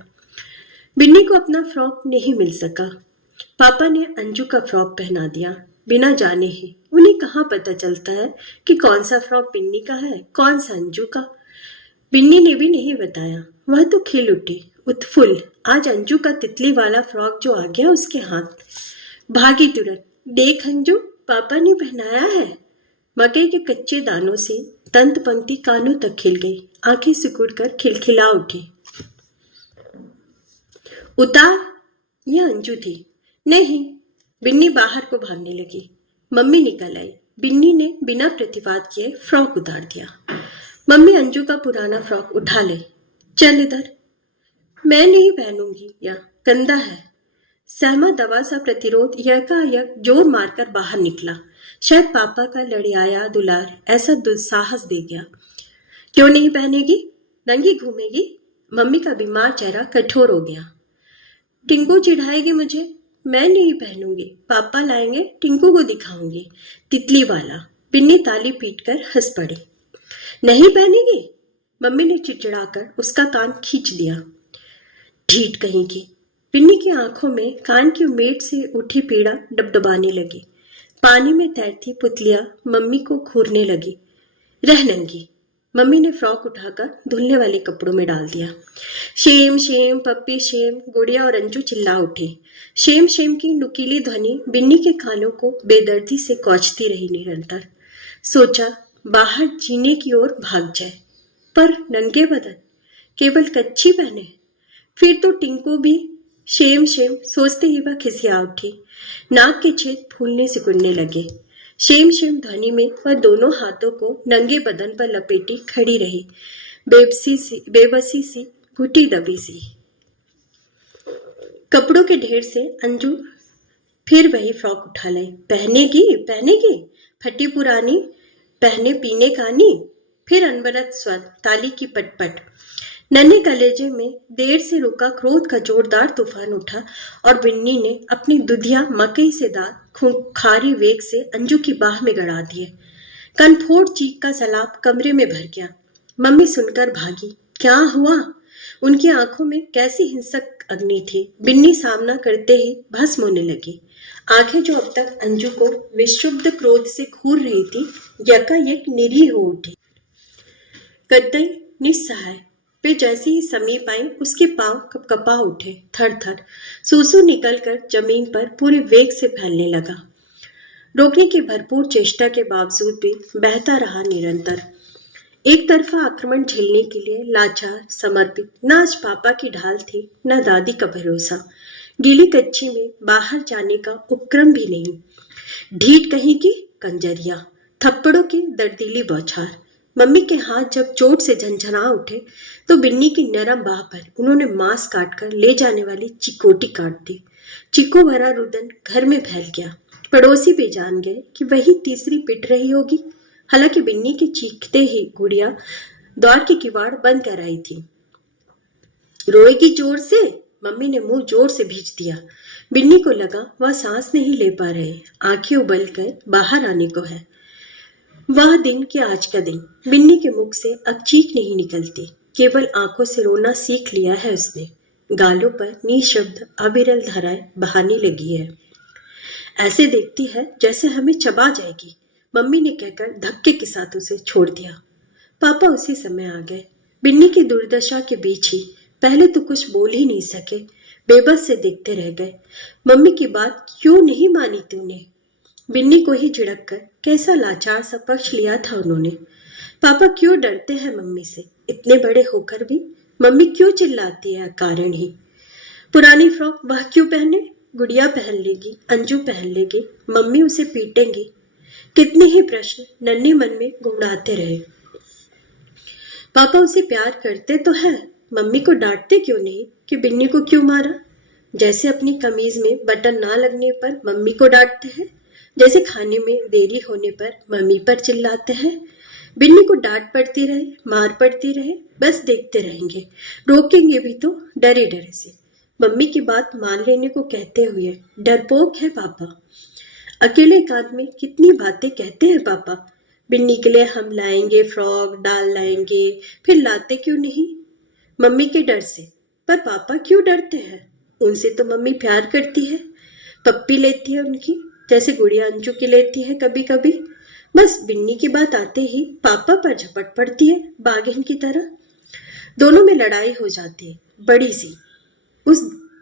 बिन्नी को अपना फ्रॉक नहीं मिल सका। पापा ने अंजू का फ्रॉक पहना दिया, बिना जाने ही। उन्हें कहाँ पता चलता है कि कौन सा फ्रॉक बिन्नी का है, कौन सा अंजू का। बिन्नी ने भी नहीं बताया। वह तो खिल उठी, उत्फुल्ल। आज अंजू का तितली वाला फ्रॉक जो आ गया उसके हाथ। भागी तुरंत। देख अंजू, पापा ने पहनाया है। मकई के कच्चे दानों से तंत पंक्ति कानों तक खिल गई। आंखें सिकुड़कर खिलखिला उठी। उतार, यह अंजू थी। नहीं, बिन्नी बाहर को भागने लगी। मम्मी निकल आई। बिन्नी ने बिना प्रतिवाद किए फ्रॉक उतार दिया। मम्मी अंजू का पुराना फ्रॉक उठा ले। चल इधर। मैं नहीं पहनूंगी, या गंदा है। सहमा दवा सा प्रतिरोध यकायक जोर मारकर बाहर निकला। शायद पापा का लड़ियाया दुलार ऐसा दुस्साहस दे गया। क्यों नहीं पहनेगी? नंगी घूमेगी? मम्मी का बीमार चेहरा कठोर हो गया। टिंकू चिढ़ाएगी मुझे। मैं नहीं पहनूंगी। पापा लाएंगे, टिंकू को दिखाऊंगी। तितली वाला। बिन्नी ताली पीटकर हंस पड़ी। नहीं पहनेगी? मम्मी ने चिड़चिड़ाकर उसका कान खींच दिया। ढीठ कहीं की। बिन्नी की आंखों में कान की उम्मीद से उठी पीड़ा डबडबाने लगी। पानी में तैरती पुतलियां मम्मी को घूरने लगी। रह नंगी। मम्मी ने फ्रॉक उठाकर धुलने वाले कपड़ों में डाल दिया। Shem shame puppy shame. गुड़िया और अंजू चिल्ला उठी। शेम शेम की नुकीली ध्वनि बिन्नी के कानों को बेदर्दी से कौचती रही निरंतर। सोचा बाहर जीने की ओर भाग जाए, पर नंगे बदन, केवल कच्ची पहने। फिर तो टिंकू भी शेम शेम सोचते ही वह खिसिया उठी। नाक के छेद फूलने सिकुड़ने लगे। शेम शेम ध्वनि में वह दोनों हाथों को नंगे बदन पर लपेटी खड़ी रही, बेबसी सी, घुटी दबी सी। कपड़ों के ढेर से अंजू फिर वही फ्रॉक उठा लाई। पहनेगी पहनेगी? फटी पुरानी पहने पीने कानी। फिर अनवरत स्वर, ताली की पटपट। नन्हे कलेजे में देर से रुका क्रोध का जोरदार तूफान उठा और बिन्नी ने अपनी दुधिया मकई से दांत खूंखारी वेग से अंजू की बाह में गड़ा दिए। कनफोड़ चीख का सैलाब कमरे में भर गया। मम्मी सुनकर भागी। क्या हुआ? उनकी आंखों में कैसी हिंसक अग्नि थी। बिन्नी सामना करते ही भस्म होने लगी। आंखें जो अब तक अंजू को विक्षुब्ध क्रोध से घूर रही थी, यकायक निरीह हो उठी। कतई निस्सहाय वे जैसे ही समीप आई, उसके पांव कपकपा उठे। थर थर सूसू निकलकर जमीन पर पूरे वेग से फैलने लगा। रोकने की भरपूर चेष्टा के बावजूद भी बहता रहा निरंतर। एक तरफा आक्रमण झेलने के लिए लाचार समर्पित न आज पापा की ढाल थी, न दादी का भरोसा। गीली कच्ची में बाहर जाने का उपक्रम भी नहीं। ढीठ कहीं की कंजरिया। थप्पड़ों की दर्दीली बौछार। मम्मी के हाथ जब चोट से झंझना उठे तो बिन्नी की नरम बाह पर उन्होंने मांस काटकर ले जाने वाली चिकोटी काट दी। चिको भरा रुदन घर में फैल गया। पड़ोसी भी जान गए कि वही तीसरी पिट रही होगी। हालांकि बिन्नी के चीखते ही गुड़िया द्वार की किवाड़ बंद कर आई थी। रोएगी जोर से? मम्मी ने मुंह जोर से भींच दिया। बिन्नी को लगा वह सांस नहीं ले पा रहे। आंखें उबल कर बाहर आने को है। वह दिन कि आज का दिन। बिन्नी के मुख से अब चीख नहीं निकलती, केवल आंखों से रोना सीख लिया है उसने। गालों पर निशब्द अविरल धाराएं बहाने लगी है। ऐसे देखती है जैसे हमें चबा जाएगी, मम्मी ने कहकर धक्के के साथ उसे छोड़ दिया। पापा उसी समय आ गए। बिन्नी की दुर्दशा के बीच ही पहले तो कुछ बोल ही नहीं सके, बेबस से देखते रह गए। मम्मी की बात क्यों नहीं मानी तूने? बिन्नी को ही झिड़क कर कैसा लाचार सा पक्ष लिया था उन्होंने। पापा क्यों डरते हैं मम्मी से? इतने बड़े होकर भी मम्मी क्यों चिल्लाती है कारण ही? पुरानी फ्रॉक वह क्यों पहने? गुड़िया पहन लेगी, अंजू पहन लेगी, मम्मी उसे पीटेंगी। कितने ही प्रश्न नन्हे मन में घुमड़ाते रहे। पापा उसे प्यार करते तो है, मम्मी को डांटते क्यों नहीं कि बिन्नी को क्यों मारा? जैसे अपनी कमीज में बटन ना लगने पर मम्मी को डांटते हैं, जैसे खाने में देरी होने पर मम्मी पर चिल्लाते हैं। बिन्नी को डांट पड़ती रहे, मार पड़ती रहे, बस देखते रहेंगे, रोकेंगे भी तो डरे डरे से। मम्मी की बात मान लेने को कहते हुए डरपोक है पापा। अकेले एकांत में कितनी बातें कहते हैं पापा। बिन्नी के लिए हम लाएंगे फ्रॉक, डाल लाएंगे, फिर लाते क्यों नहीं? मम्मी के डर से। पर पापा क्यों डरते हैं? उनसे तो मम्मी प्यार करती है, पप्पी लेती है उनकी, जैसे गुड़िया अंजू की लेती है कभी कभी। बस बिन्नी की बात आते ही पापा पर झपट पड़ती है बाघिन की तरह। दोनों में लड़ाई हो जाती है बड़ी सी।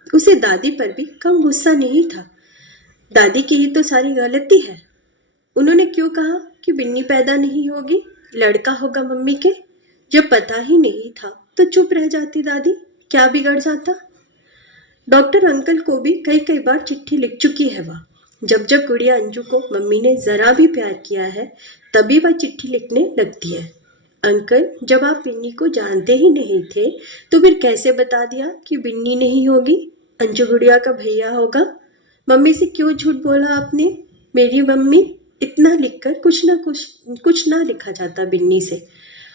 उसे दादी पर भी कम गुस्सा नहीं था। दादी की ही तो सारी गलती है। उन्होंने क्यों कहा कि बिन्नी पैदा नहीं होगी, लड़का होगा मम्मी के? जब पता ही नहीं था तो चुप रह जाती दादी, क्या बिगड़ जाता? डॉक्टर अंकल को भी कई कई बार चिट्ठी लिख चुकी है वह। जब जब गुड़िया अंजू को मम्मी ने जरा भी प्यार किया है तभी वह चिट्ठी लिखने लगती है। अंकल, जब आप बिन्नी को जानते ही नहीं थे तो फिर कैसे बता दिया कि बिन्नी नहीं होगी? अंजू गुड़िया का भैया होगा। मम्मी से क्यों झूठ बोला आपने? मेरी मम्मी, इतना लिखकर कुछ ना लिखा जाता बिन्नी से।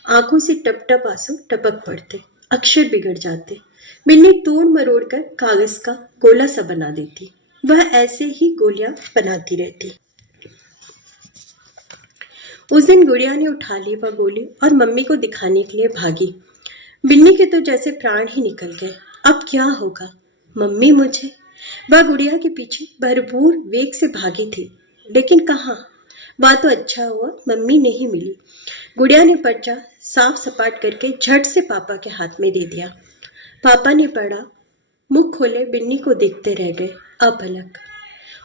आंखों से टप टप आंसू टपक पड़ते, अक्षर बिगड़ जाते। बिन्नी तोड़ मरोड़ कर कागज का गोला सा बना देती। वह ऐसे ही गोलियां बनाती रहती। उस दिन गुड़िया ने उठा ली वह गोली और मम्मी को दिखाने के लिए भागी। बिन्नी के तो जैसे प्राण ही निकल गए। अब क्या होगा? मम्मी मुझे। वह गुड़िया के पीछे भरपूर वेग से भागी थी, लेकिन कहाँ? वह तो अच्छा हुआ मम्मी नहीं मिली। गुड़िया ने पर्चा साफ सपाट करके झट से पापा के हाथ में दे दिया। पापा ने पढ़ा, मुख खोले बिन्नी को देखते रह गए अपलक।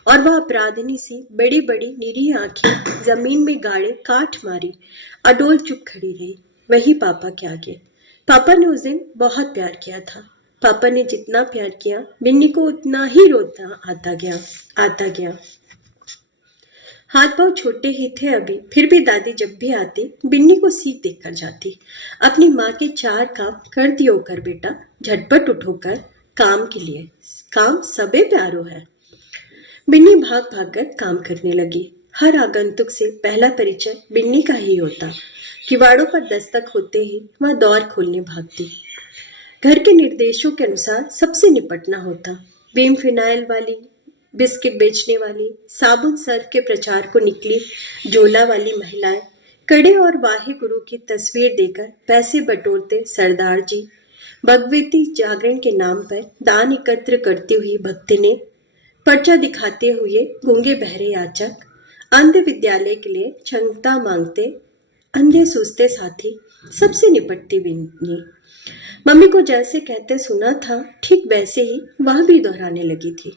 और वह अपराधिनी सी बड़ी बड़ी निरीह आंखें जमीन में गाड़े काट मारी अडोल चुप खड़ी रही, वही पापा के आगे। पापा ने उस दिन बहुत प्यार किया था। पापा ने जितना प्यार किया बिन्नी को उतना ही रोता आता गया। हाथ पांव छोटे ही थे अभी, फिर भी दादी जब भी आती बिन्नी को सीख देकर जाती। अपनी माँ के 4 काम कर दियो कर बेटा, झटपट उठोकर काम के लिए, काम सबे प्यारो है। बिन्नी भाग भाग कर काम करने लगी। हर आगंतुक से पहला परिचय बिन्नी का ही होता। किवाड़ों पर दस्तक होते ही वह दौर खोलने भागती। घर के निर्देशों के अनुसार सबसे निपटना होता। बीम फिनाइल वाली, बिस्किट बेचने वाली, साबुन सर्फ के प्रचार को निकली झोला वाली महिलाएं, कड़े और वाहे गुरु की तस्वीर देकर पैसे बटोरते सरदार जी, भगवती जागरण के नाम पर दान एकत्र करती हुई भक्तिने, पर्चा दिखाते हुए गूंगे बहरे याचक, अंध विद्यालय के लिए क्षमता मांगते अंधे सूझते साथी, सबसे निपटती बिन्नी। मम्मी को जैसे कहते सुना था, ठीक वैसे ही वह भी दोहराने लगी थी।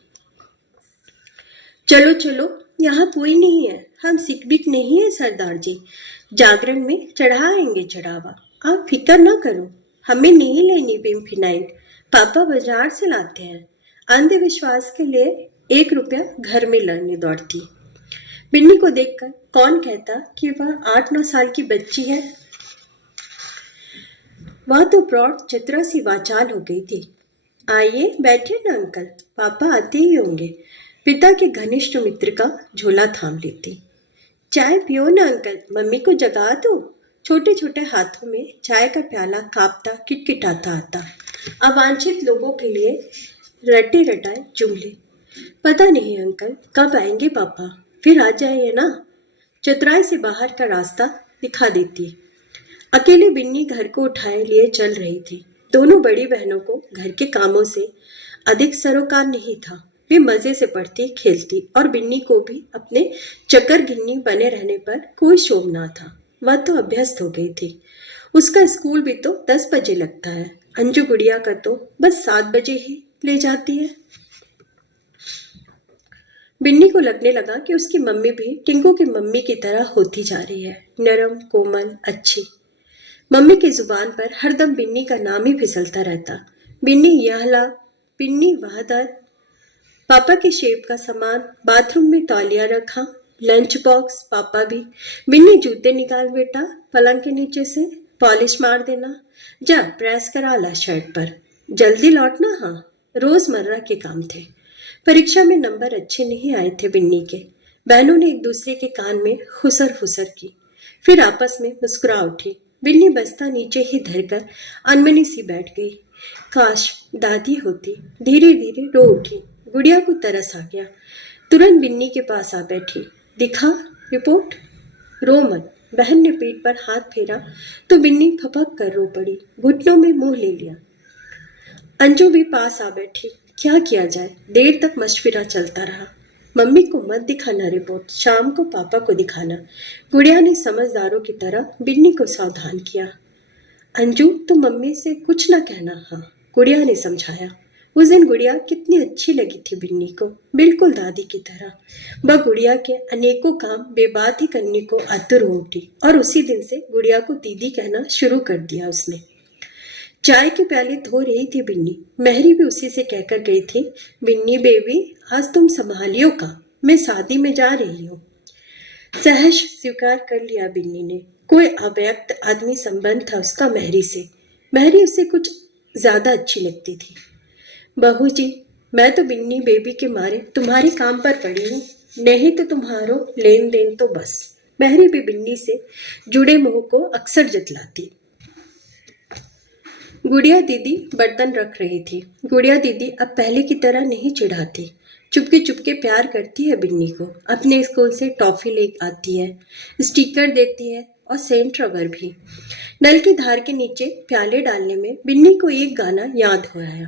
चलो चलो, यहाँ कोई नहीं है, हम सिख बिक नहीं है सरदार जी, जागरण में चढ़ाएंगे चढ़ावा, आप फिक्र ना करो, हमें नहीं लेनी बीम फिनाइल, पापा बाजार से लाते हैं। अंधविश्वास के लिए 1 रुपया घर में लड़ने दौड़ती। बिन्नी को देखकर कौन कहता कि वह 8-9 साल की बच्ची है। वह तो प्रौढ़ चतुरा सी वाचाल हो गई थी। आइए बैठे ना अंकल, पापा आते ही होंगे। पिता के घनिष्ठ मित्र का झोला थाम लेती। चाय पियो ना अंकल, मम्मी को जगा दो। छोटे छोटे हाथों में चाय का प्याला कांपता किटकिटाता आता। अवांछित लोगों के लिए रटे रटाए जुमले। पता नहीं अंकल कब आएंगे पापा, फिर आ जाइए ना। चतुराई से बाहर का रास्ता दिखा देती। अकेले बिन्नी घर को उठाए लिए चल रही थी। दोनों बड़ी बहनों को घर के कामों से अधिक सरोकार नहीं था। वे मजे से पढ़ती खेलती और बिन्नी को भी अपने चक्कर गिन्नी बने रहने पर कोई शोभ ना था। वह तो अभ्यस्त हो गई थी। उसका स्कूल भी तो 10 बजे लगता है। अंजू गुड़िया का तो बस 7 बजे ही ले जाती है। बिन्नी को लगने लगा कि उसकी मम्मी भी टिंकू की मम्मी की तरह होती जा रही है, नरम, कोमल, अच्छी। मम्मी की जुबान पर हरदम बिन्नी का नाम ही फिसलता रहता। बिन्नी यह ला, बिन्नी वह दर। पापा के शेप का सामान, बाथरूम में तौलिया रखा, लंच बॉक्स, पापा भी। बिन्नी जूते निकाल बेटा पलंग के नीचे से, पॉलिश मार देना, जा प्रेस करा ला शर्ट पर, जल्दी लौटना। हाँ, रोजमर्रा के काम थे। परीक्षा में नंबर अच्छे नहीं आए थे बिन्नी के। बहनों ने एक दूसरे के कान में खुसर फुसर की, फिर आपस में मुस्कुरा उठी। बिन्नी बस्ता नीचे ही धरकर अनमनी सी बैठ गई। काश दादी होती। धीरे धीरे रो उठी। गुड़िया को तरस आ गया, तुरंत बिन्नी के पास आ बैठी। दिखा रिपोर्ट। रो मत। बहन ने पीठ पर हाथ फेरा तो बिन्नी फपक कर रो पड़ी, घुटनों में मुंह ले लिया। अंजू भी पास आ बैठी। क्या किया जाए, देर तक मशविरा चलता रहा। मम्मी को मत दिखाना रिपोर्ट, शाम को पापा को दिखाना। गुड़िया ने समझदारों की तरह बिन्नी को सावधान किया। अंजू तो मम्मी से कुछ ना कहना। हाँ, गुड़िया ने समझाया। उस दिन गुड़िया कितनी अच्छी लगी थी बिन्नी को, बिल्कुल दादी की तरह। वह गुड़िया के अनेकों काम बेबात ही करने को आतुर हो उठी और उसी दिन से गुड़िया को दीदी कहना शुरू कर दिया उसने। चाय के प्याले धो रही थी बिन्नी। महरी भी उसी से कहकर गई थी, बिन्नी बेबी आज तुम संभालियो का, मैं शादी में जा रही हूँ। सहज स्वीकार कर लिया बिन्नी ने। कोई अव्यक्त आदमी संबंध था उसका महरी से। महरी उसे कुछ ज्यादा अच्छी लगती थी। बहू जी, मैं तो बिन्नी बेबी के मारे तुम्हारे काम पर पड़ी हूँ, नहीं तो तुम्हारो लेन देन तो बस। बहरी भी बिन्नी से जुड़े मोह को अक्सर जतलाती। गुड़िया दीदी बर्तन रख रही थी। गुड़िया दीदी अब पहले की तरह नहीं चिढ़ाती, चुपके चुपके प्यार करती है बिन्नी को। अपने स्कूल से टॉफी ले आती है, स्टिकर देती है और सेंट रबर भी। नल की धार के नीचे प्याले डालने में बिन्नी को एक गाना याद हो आया,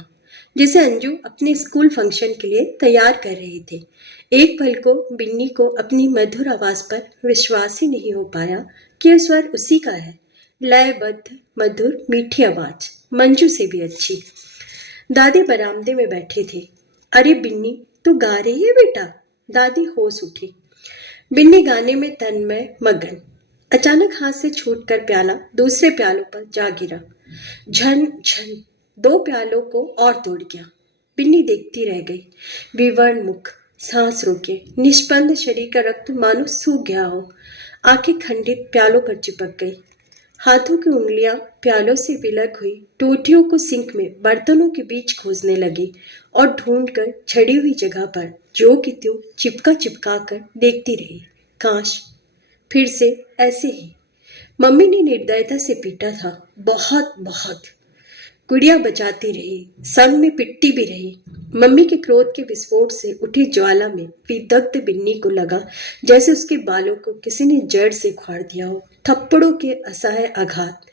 जिसे अंजू अपने स्कूल फंक्शन के लिए तैयार कर रही थी। एक पल को बिन्नी को अपनी मधुर आवाज पर विश्वास ही नहीं हो पाया कि यह स्वर उसी का है। लयबद्ध मधुर मीठी आवाज, मंजू से भी अच्छी। दादी बरामदे में बैठी थी। अरे बिन्नी, तू गा रही है बेटा? दादी होश उठी। बिन्नी गाने में तन्मय मगन। अचानक हाथ से छूटकर प्याला दूसरे प्यालों पर जा गिरा। झन झन 2 प्यालों को और तोड़ गया। बिन्नी देखती रह गई, विवर्ण मुख, सांस रोके, निष्पंद शरीर का रक्त मानो सूख गया हो। आंखें खंडित प्यालों पर चिपक गई। हाथों की उंगलियां प्यालों से विलग हुई टोटियों को सिंक में बर्तनों के बीच खोजने लगी और ढूंढकर छड़ी हुई जगह पर जो कि त्यों चिपका चिपका कर देखती रही। काश फिर से ऐसे ही। मम्मी ने निर्दयता से पीटा था, बहुत बहुत। गुड़िया बचाती रही, संग में पिटती भी रही। मम्मी के क्रोध के विस्फोट से उठी ज्वाला में विदग्ध बिन्नी को लगा जैसे उसके बालों को किसी ने जड़ से उखाड़ दिया हो। थप्पड़ों के असहाय आघात,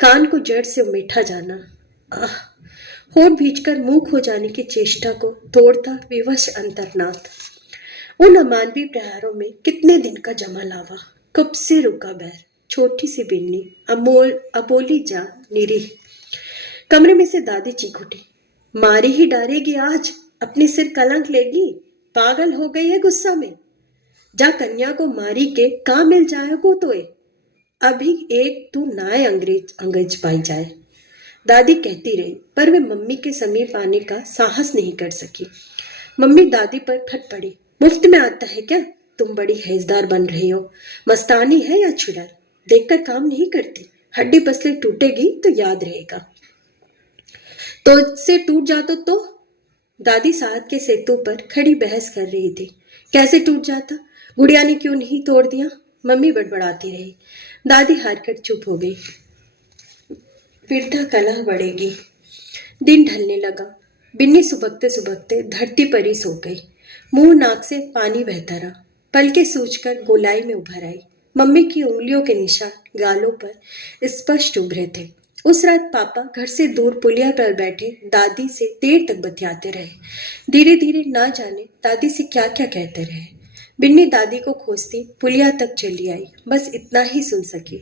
कान को जड़ से उमेटा जाना, होठ भींचकर मुंह खो जाने की चेष्टा को तोड़ता विवश अंतर्नाद। उन अमानवीय प्रहारों में कितने दिन का जमा लावा, कब से रुका बैर, छोटी सी बिल्ली, अबोली जान, निरीह। कमरे में से दादी चीख उठी, मारी ही डालेगी आज, अपने सिर कलंक लेगी, पागल हो गई है गुस्सा में। जा कन्या को मारी के कहाँ मिल जाएगो तो अभी एक तू नाय अंग्रेज पाई जाए। दादी कहती रही, पर वे मम्मी के समीप आने का साहस नहीं कर सकी। मम्मी दादी पर फट पड़ी, मुफ्त में आता है क्या? तुम बड़ी हैजदार बन रही हो, मस्तानी है या छुड़ैल? देखकर काम नहीं करती, हड्डी पसली टूटेगी तो याद रहेगा। तो इससे टूट जाता तो? दादी साहब के सेतु पर खड़ी बहस कर रही थी। कैसे टूट जाता? गुड़िया ने क्यों नहीं तोड़ दिया? मम्मी बड़बड़ाती रही। दादी हारकर चुप हो गई। वृद्धा कलह बढ़ेगी। दिन ढलने लगा। बिन्नी सुबकते सुबकते धरती पर ही सो गई। मुंह नाक से पानी बहता रहा। पलके सूझकर गोलाई में उभर आई। मम्मी की उंगलियों के निशान गालों पर स्पष्ट उभरे थे। उस रात पापा घर से दूर पुलिया पर बैठे दादी से देर तक बतियाते रहे। धीरे धीरे ना जाने दादी से क्या क्या कहते रहे। बिन्नी दादी को खोजती पुलिया तक चली आई, बस इतना ही सुन सकी।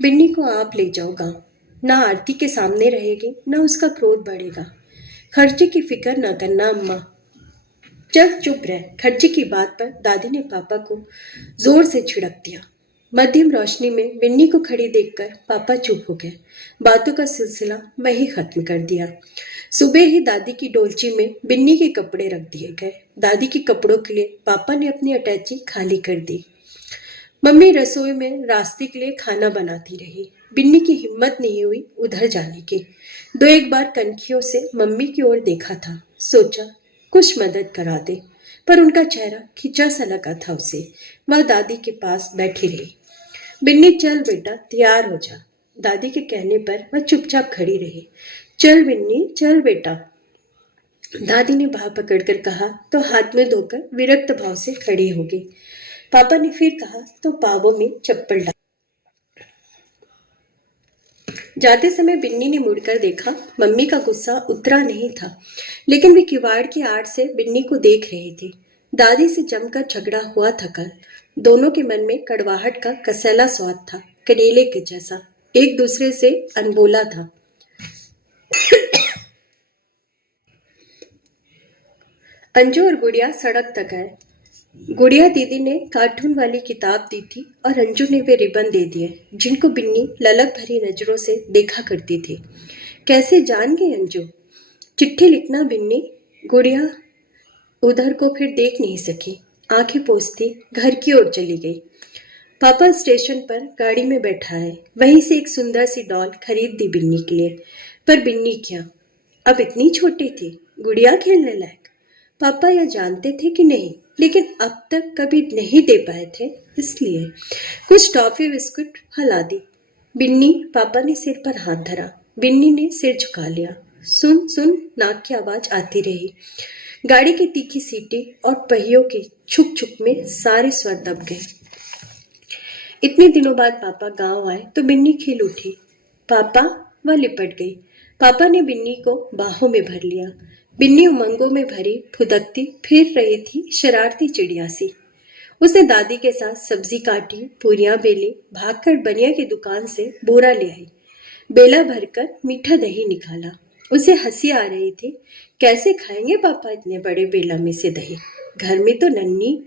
बिन्नी को आप ले जाओ गांव, ना आरती के सामने रहेगी, ना उसका क्रोध बढ़ेगा। खर्चे की फिक्र ना करना अम्मा। चल चुप रह। खर्चे की बात पर दादी ने पापा को जोर से छिड़क दिया। मध्यम रोशनी में बिन्नी को खड़ी देखकर पापा चुप हो गए। बातों का सिलसिला वही खत्म कर दिया। सुबह ही दादी की डोलची में बिन्नी के कपड़े रख दिए गए। दादी के कपड़ों के लिए पापा ने अपनी अटैची खाली कर दी। मम्मी रसोई में रास्ते के लिए खाना बनाती रही। बिन्नी की हिम्मत नहीं हुई उधर जाने की। 2-1 बार कनखियों से मम्मी की ओर देखा था, सोचा कुछ मदद करा दे, पर उनका चेहरा खिंचा सा लगा था उसे। वह दादी के पास बैठी रही। बिन्नी चल बेटा, तैयार हो जा। दादी के कहने पर वह चुपचाप खड़ी रही। चल बिन्नी, चल बेटा, दादी ने बाह पकड़कर कहा तो हाथ में धोकर विरक्त भाव से खड़ी हो गई। पापा ने फिर कहा तो पावों में चप्पल डाल। जाते समय बिन्नी ने मुड़कर देखा। मम्मी का गुस्सा उतरा नहीं था, लेकिन वे किवाड़ की आड़ से बिन्नी को देख रही थी। दादी से जमकर झगड़ा हुआ था कल। दोनों के मन में कड़वाहट का कसैला स्वाद था, करेले के जैसा, एक दूसरे से अनबोला था। अंजू और गुड़िया सड़क तक आए। गुड़िया दीदी ने कार्टून वाली किताब दी थी और अंजू ने वे रिबन दे दिए, जिनको बिन्नी ललक भरी नजरों से देखा करती थी। कैसे जान गई अंजू? चिट्ठी लिखना बिन्नी। गुड़िया उधर को फिर देख नहीं सकी। आंखें पोंछती घर की ओर चली गई। पापा स्टेशन पर गाड़ी में बैठा है। वहीं से एक सुंदर सी डॉल खरीद दी बिन्नी के लिए, पर बिन्नी क्या, अब इतनी छोटी थी, गुड़िया खेलने लायक। पापा यह जानते थे कि नहीं, लेकिन अब तक कभी नहीं दे पाए थे, इसलिए कुछ टॉफी बिस्कुट हला दी। बिन्नी, पापा ने सिर पर हाथ धरा। बिन्नी ने सिर झुका लिया। सुन सुन नाक की आवाज आती रही। गाड़ी की तीखी सीटें और पहियों के छुक छुक में सारे स्वर दब गए। इतने दिनों बाद पापा गांव आए तो बिन्नी खिल उठी। पापा, वह लिपट गई। पापा ने बिन्नी को बाहों में भर लिया। बिन्नी उमंगों में भरी फुदकती फिर रही थी, शरारती चिड़िया सी। उसने दादी के साथ सब्जी काटी, पूरियां बेली, भागकर बनिया की दुकान से बोरा ले आई, बेला भरकर मीठा दही निकाला। उसे हंसी आ रही थी। कैसे खाएंगे पापा इतने बड़े बेला में से दही? घर में तो नन्ही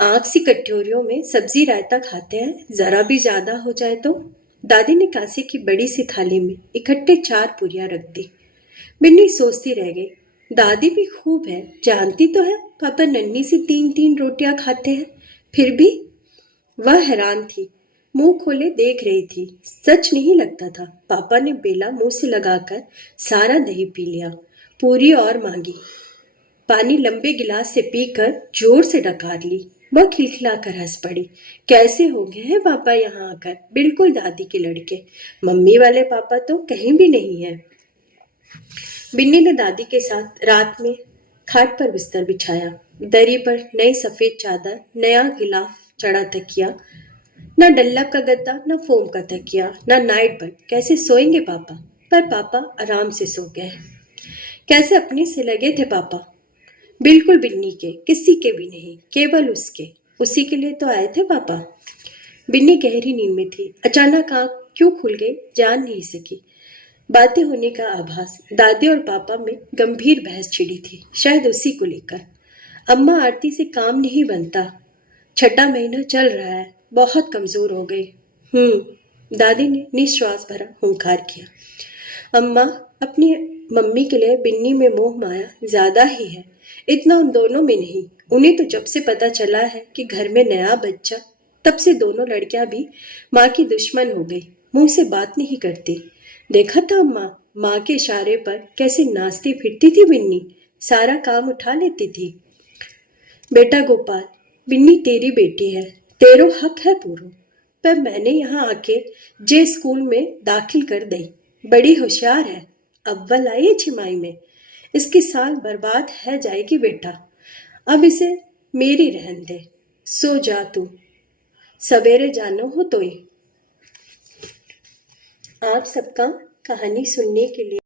आंख सी कटोरियों में सब्जी रायता खाते हैं, जरा भी ज्यादा हो जाए तो। दादी ने कांसे की बड़ी सी थाली में इकट्ठे 4 पूरियां रख दी। बिन्नी सोचती रह गई, दादी भी खूब है, जानती तो है पापा नन्ही सी 3-3 रोटियां खाते हैं, फिर भी। वह हैरान थी, मुंह खोले देख रही थी। सच नहीं लगता था। पापा ने बेला मुंह से लगाकर सारा दही पी लिया। पूरी और मांगी। पानी लंबे गिलास से पीकर जोर से डकार ली। वह खिलखिलाकर हंस पड़ी। कैसे हो गए हैं पापा यहाँ आकर, बिल्कुल दादी के लड़के। मम्मी वाले पापा तो कहीं भी नहीं है। बिन्नी ने दादी के साथ रात में खाट पर बिस्तर बिछाया। दरी पर नई सफेद चादर, नया गिलाफ चढ़ा तकिया, न डल्लब का गद्दा, न फोम का तकिया, न नाइट बल्ब। कैसे सोएंगे पापा? पर पापा आराम से सो गए। कैसे अपने से लगे थे पापा? बिल्कुल बिन्नी के, किसी के भी नहीं, केवल उसके। उसी के लिए तो आए थे पापा। बिन्नी गहरी नींद में थी। अचानक आंख क्यों खुल गई जान नहीं सकी। बातें होने का आभास। दादी और पापा में गंभीर बहस छिड़ी थी, शायद उसी को लेकर। अम्मा, आरती से काम नहीं बनता, 6ठा महीना चल रहा है, बहुत कमजोर हो गई। दादी ने निश्वास भरा हुंकार किया। अम्मा, अपनी मम्मी के लिए बिन्नी में मोह माया ज्यादा ही है, इतना उन दोनों में नहीं। उन्हें तो जब से पता चला है कि घर में नया बच्चा, तब से दोनों लड़कियां भी माँ की दुश्मन हो गई, मुंह से बात नहीं करती। देखा था अम्मा, माँ के इशारे पर कैसे नाचती फिरती थी बिन्नी, सारा काम उठा लेती थी। बेटा गोपाल, बिन्नी तेरी बेटी है, तेरो हक है पूरो। पर मैंने यहाँ आके जे स्कूल में दाखिल कर दी, बड़ी होशियार है, अव्वल आई है छिमाई में। इसकी साल बर्बाद है जाएगी बेटा, अब इसे मेरी रहन दे। सो जा तू, सवेरे जानो हो तो ही। आप सबका कहानी सुनने के लिए